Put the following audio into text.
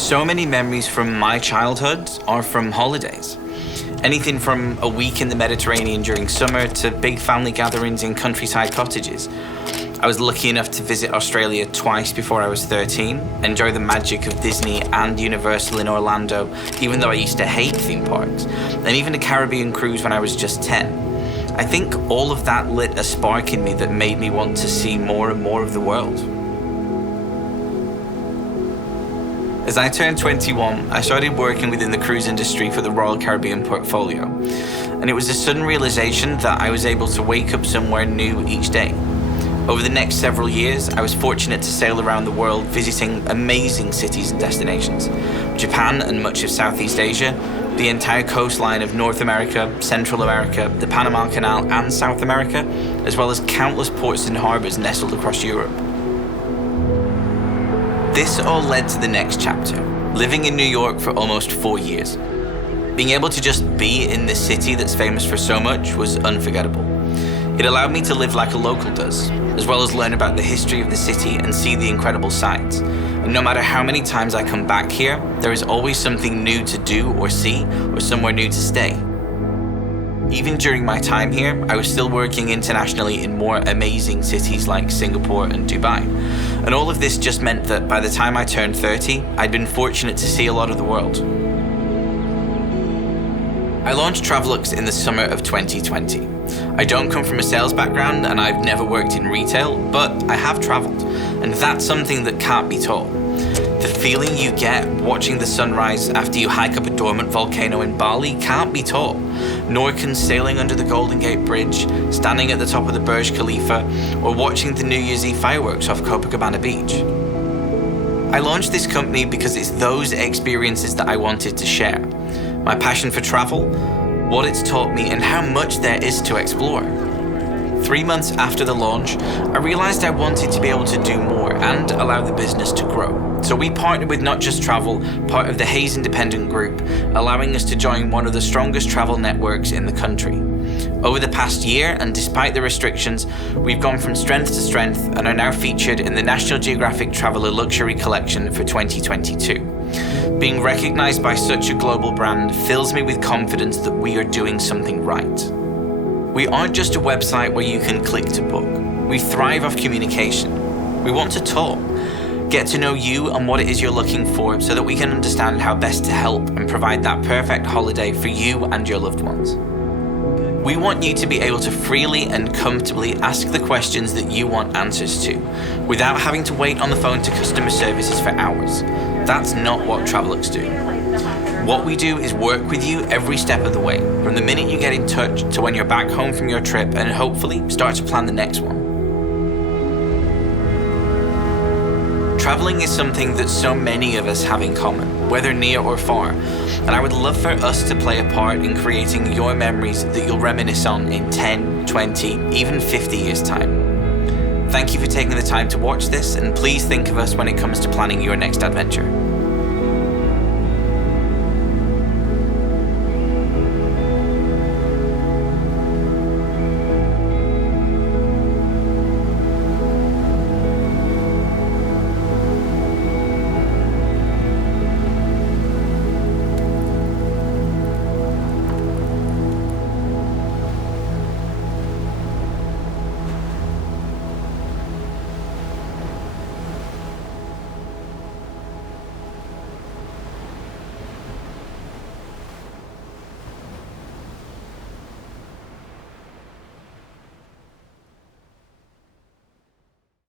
So many memories from my childhood are from holidays. Anything from a week in the Mediterranean during summer to big family gatherings in countryside cottages. I was lucky enough to visit Australia twice before I was 13, enjoy the magic of Disney and Universal in Orlando, even though I used to hate theme parks, and even a Caribbean cruise when I was just 10. I think all of that lit a spark in me that made me want to see more and more of the world. As I turned 21, I started working within the cruise industry for the Royal Caribbean portfolio, and it was a sudden realization that I was able to wake up somewhere new each day. Over the next several years, I was fortunate to sail around the world visiting amazing cities and destinations. Japan and much of Southeast Asia, the entire coastline of North America, Central America, the Panama Canal and South America, as well as countless ports and harbors nestled across Europe. This all led to the next chapter, living in New York for almost 4 years. Being able to just be in this city that's famous for so much was unforgettable. It allowed me to live like a local does, as well as learn about the history of the city and see the incredible sights. And no matter how many times I come back here, there is always something new to do or see, or somewhere new to stay. Even during my time here, I was still working internationally in more amazing cities like Singapore and Dubai. And all of this just meant that by the time I turned 30, I'd been fortunate to see a lot of the world. I launched Travelux in the summer of 2020. I don't come from a sales background and I've never worked in retail, but I have traveled, and that's something that can't be taught. The feeling you get watching the sunrise after you hike up a dormant volcano in Bali can't be taught, nor can sailing under the Golden Gate Bridge, standing at the top of the Burj Khalifa, or watching the New Year's Eve fireworks off Copacabana Beach. I launched this company because it's those experiences that I wanted to share. My passion for travel, what it's taught me, and how much there is to explore. 3 months after the launch, I realized I wanted to be able to do more and allow the business to grow. So we partnered with Not Just Travel, part of the Hayes Independent Group, allowing us to join one of the strongest travel networks in the country. Over the past year, and despite the restrictions, we've gone from strength to strength and are now featured in the National Geographic Traveler Luxury Collection for 2022. Being recognized by such a global brand fills me with confidence that we are doing something right. We aren't just a website where you can click to book. We thrive off communication. We want to talk, get to know you and what it is you're looking for so that we can understand how best to help and provide that perfect holiday for you and your loved ones. We want you to be able to freely and comfortably ask the questions that you want answers to, without having to wait on the phone to customer services for hours. That's not what Travelux do. What we do is work with you every step of the way, from the minute you get in touch to when you're back home from your trip and hopefully start to plan the next one. Traveling is something that so many of us have in common, whether near or far, and I would love for us to play a part in creating your memories that you'll reminisce on in 10, 20, even 50 years' time. Thank you for taking the time to watch this, and please think of us when it comes to planning your next adventure.